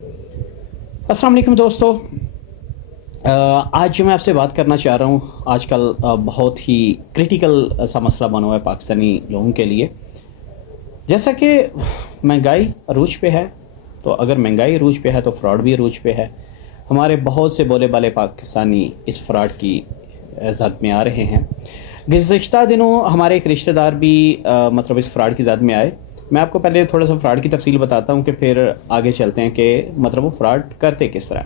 अस्सलाम वालेकुम दोस्तों। आज जो मैं आपसे बात करना चाह रहा हूँ, आजकल बहुत ही क्रिटिकल सा मसला बना हुआ है पाकिस्तानी लोगों के लिए। जैसा कि महंगाई अरूज पे है, तो अगर महंगाई अरूज पे है तो फ्रॉड भी अरूज पे है। हमारे बहुत से बोले बाले पाकिस्तानी इस फ्रॉड की जद में आ रहे हैं। गुज़िश्ता दिनों हमारे एक रिश्तेदार भी मतलब इस फ्रॉड की जद में आए। मैं आपको पहले थोड़ा सा फ्रॉड की तफसील बताता हूँ कि फिर आगे चलते हैं कि मतलब वो फ्रॉड करते किस तरह।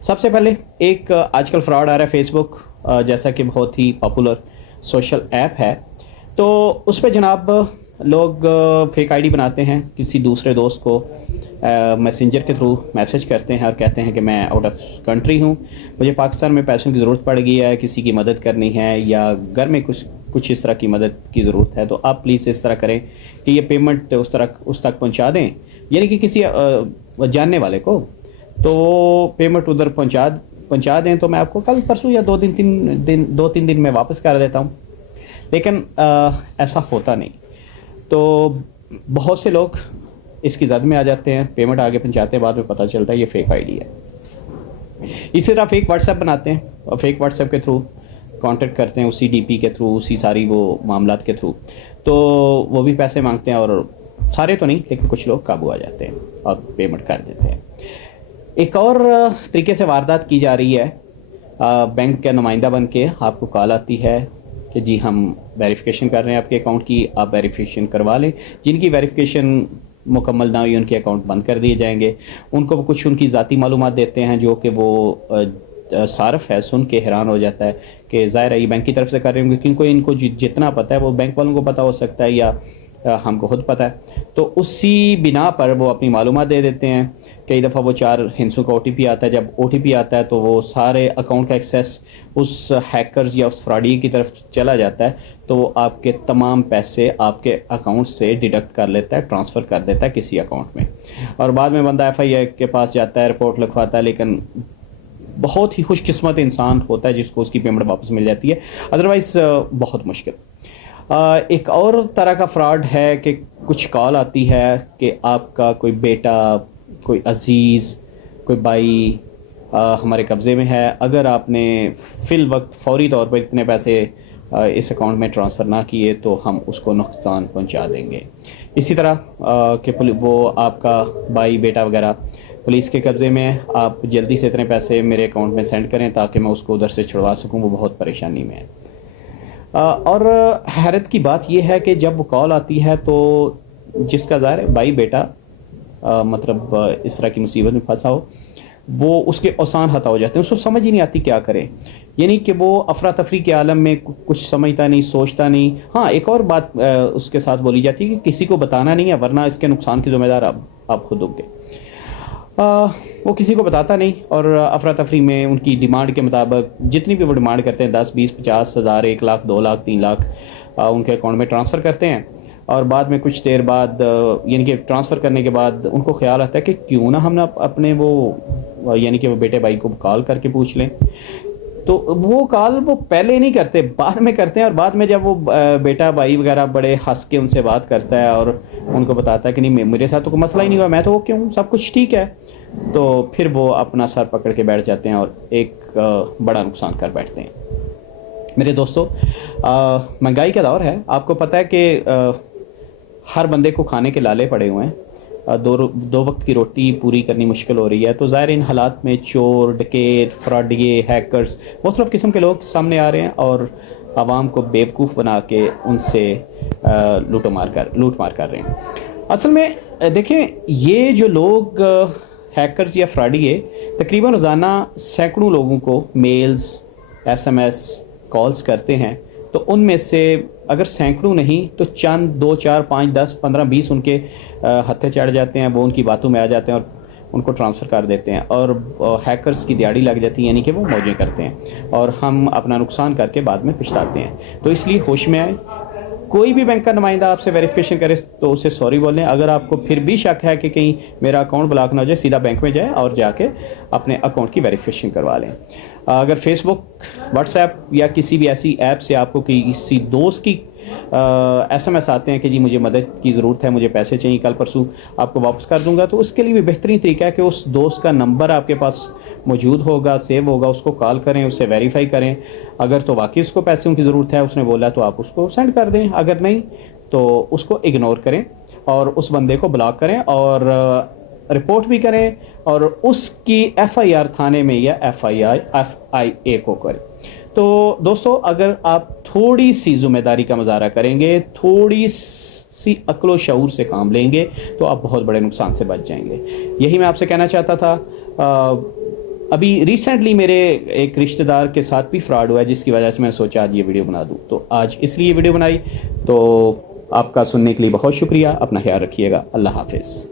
सबसे पहले एक आजकल फ्रॉड आ रहा है फेसबुक, जैसा कि बहुत ही पॉपुलर सोशल ऐप है। तो उस पर जनाब लोग फेक आईडी बनाते हैं, किसी दूसरे दोस्त को मैसेंजर के थ्रू मैसेज करते हैं और कहते हैं कि मैं आउट ऑफ कंट्री हूँ, मुझे पाकिस्तान में पैसों की ज़रूरत पड़ गई है, किसी की मदद करनी है या घर में कुछ इस तरह की मदद की ज़रूरत है, तो आप प्लीज़ इस तरह करें कि ये पेमेंट उस तक पहुंचा दें, यानी कि किसी जानने वाले को तो पेमेंट उधर पहुंचा दें, तो मैं आपको कल परसों या 2-3 दिन में वापस कर देता हूं। लेकिन ऐसा होता नहीं। तो बहुत से लोग इसकी जद में आ जाते हैं, पेमेंट आगे पहुंचाते हैं, बाद में पता चलता है ये फेक आईडी है। इसी तरह फेक व्हाट्सएप बनाते हैं और फेक व्हाट्सएप के थ्रू कांटेक्ट करते हैं, उसी डीपी के थ्रू, उसी सारी वो मामलात के थ्रू, तो वो भी पैसे मांगते हैं और सारे तो नहीं लेकिन कुछ लोग काबू आ जाते हैं और पेमेंट कर देते हैं। एक और तरीके से वारदात की जा रही है। बैंक का नुमाइंदा बन के आपको कॉल आती है कि जी हम वेरिफिकेशन कर रहे हैं आपके अकाउंट की, आप वेरिफिकेशन करवा लें। जिनकी वेरिफिकेशन मुकम्मल ना हुई उनके अकाउंट बंद कर दिए जाएंगे। उनको कुछ उनकी ज़ाती मालूमात देते हैं जो कि वो सारफ है सुन के हैरान हो जाता है कि ज़ाहिर है ये बैंक की तरफ से कर रहे होंगे, क्योंकि इनको जितना पता है वो बैंक वालों को पता हो सकता है या हमको खुद पता है। तो उसी बिना पर वो अपनी मालूमात दे देते हैं। कई दफ़ा वो 4 हिंसों का OTP आता है। जब OTP आता है तो वो सारे अकाउंट का एक्सेस उस हैकर्स या उस फ्रॉडी की तरफ चला जाता है, तो वो आपके तमाम पैसे आपके अकाउंट से डिडक्ट कर लेता है, ट्रांसफ़र कर देता है किसी अकाउंट में। और बाद में बंदा FIA के पास जाता है, रिपोर्ट लिखवाता है, लेकिन बहुत ही खुशकिस्मत इंसान होता है जिसको उसकी पेमेंट वापस मिल जाती है, अदरवाइज़ बहुत मुश्किल। एक और तरह का फ्रॉड है कि कुछ कॉल आती है कि आपका कोई बेटा, कोई अज़ीज़, कोई भाई हमारे कब्ज़े में है, अगर आपने फ़िल वक्त फ़ौरी तौर पर इतने पैसे इस अकाउंट में ट्रांसफ़र ना किए तो हम उसको नुकसान पहुंचा देंगे। इसी तरह कि वो आपका भाई, बेटा वगैरह पुलिस के कब्ज़े में है, आप जल्दी से इतने पैसे मेरे अकाउंट में सेंड करें ताकि मैं उसको उधर से छुड़वा सकूं, वो बहुत परेशानी में है। और हैरत की बात यह है कि जब वो कॉल आती है तो जिसका ज़ाहिर है भाई बेटा मतलब इस तरह की मुसीबत में फंसा हो, वो उसके आसान हता हो जाते हैं, उसको समझ ही नहीं आती क्या करें, यानी कि वो अफरा तफरी के आलम में कुछ समझता नहीं, सोचता नहीं। हाँ, एक और बात उसके साथ बोली जाती है कि किसी को बताना नहीं है वरना इसके नुकसान की ज़िम्मेदार आप खुद होंगे। वो किसी को बताता नहीं और अफरा तफरी में उनकी डिमांड के मुताबिक जितनी भी वो डिमांड करते हैं 10, 20, 50 हज़ार, 1 लाख, 2 लाख, 3 लाख उनके अकाउंट में ट्रांसफ़र करते हैं। और बाद में कुछ देर बाद यानी कि ट्रांसफ़र करने के बाद उनको ख्याल आता है कि क्यों ना हम अपने वो यानी कि वो बेटे भाई को कॉल करके पूछ लें। तो वो कॉल वो पहले नहीं करते, बाद में करते हैं। और बाद में जब वो बेटा भाई वगैरह बड़े हंस के उनसे बात करता है और उनको बताता है कि नहीं मेरे साथ तो कोई मसला ही नहीं हुआ, मैं तो वो क्यों, सब कुछ ठीक है, तो फिर वो अपना सर पकड़ के बैठ जाते हैं और एक बड़ा नुकसान कर बैठते हैं। मेरे दोस्तों, महंगाई का दौर है, आपको पता है कि हर बंदे को खाने के लाले पड़े हुए हैं, दो वक्त की रोटी पूरी करनी मुश्किल हो रही है। तो ज़ाहिर इन हालात में चोर, डकैत, फ्रॉडिये, हैकर्स, मुख्तलिफ़ किस्म के लोग सामने आ रहे हैं और आवाम को बेवकूफ़ बना के उनसे लूट मार कर रहे हैं। असल में देखें, ये जो लोग हैकर्स या फ्रॉडिये तकरीबन रोज़ाना सैकड़ों लोगों को मेल्स, SMS, कॉल्स करते हैं। तो उनमें से अगर सैकड़ों नहीं तो चंद 2, 4, 5, 10, 15, 20 उनके हत्थे चढ़ जाते हैं, वो उनकी बातों में आ जाते हैं और उनको ट्रांसफ़र कर देते हैं और हैकर्स की दिहाड़ी लग जाती है, यानी कि वो मौजें करते हैं और हम अपना नुकसान करके बाद में पछताते हैं। तो इसलिए होश में आए, कोई भी बैंक का नुमाइंदा आपसे वेरिफिकेशन करे तो उसे सॉरी बोलें। अगर आपको फिर भी शक है कि कहीं मेरा अकाउंट ब्लॉक ना हो जाए, सीधा बैंक में जाए और जाके अपने अकाउंट की वेरिफिकेशन करवा लें। اگر فیس بک، واٹس ایپ یا کسی بھی ایسی ایپ سے آپ کو کسی دوست کی ایس ایم ایس آتے ہیں کہ جی مجھے مدد کی ضرورت ہے، مجھے پیسے چاہیے، کل پرسوں آپ کو واپس کر دوں گا، تو اس کے لیے بھی بہترین طریقہ ہے کہ اس دوست کا نمبر آپ کے پاس موجود ہوگا، سیو ہوگا، اس کو کال کریں، اس سے ویریفائی کریں، اگر تو واقعی اس کو پیسوں کی ضرورت ہے، اس نے بولا تو آپ اس کو سینڈ کر دیں، اگر نہیں تو اس کو اگنور کریں اور اس بندے کو بلاک کریں اور رپورٹ بھی کریں اور اس کی ایف آئی آر تھانے میں یا ایف آئی اے کو کریں۔ تو دوستو، اگر آپ تھوڑی سی ذمہ داری کا مظاہرہ کریں گے، تھوڑی سی عقل و شعور سے کام لیں گے، تو آپ بہت بڑے نقصان سے بچ جائیں گے۔ یہی میں آپ سے کہنا چاہتا تھا۔ ابھی ریسنٹلی میرے ایک رشتہ دار کے ساتھ بھی فراڈ ہوا ہے، جس کی وجہ سے میں سوچا آج یہ ویڈیو بنا دوں، تو آج اس لیے یہ ویڈیو بنائی۔ تو آپ کا سننے کے لیے بہت شکریہ، اپنا خیال رکھیے گا، اللہ حافظ۔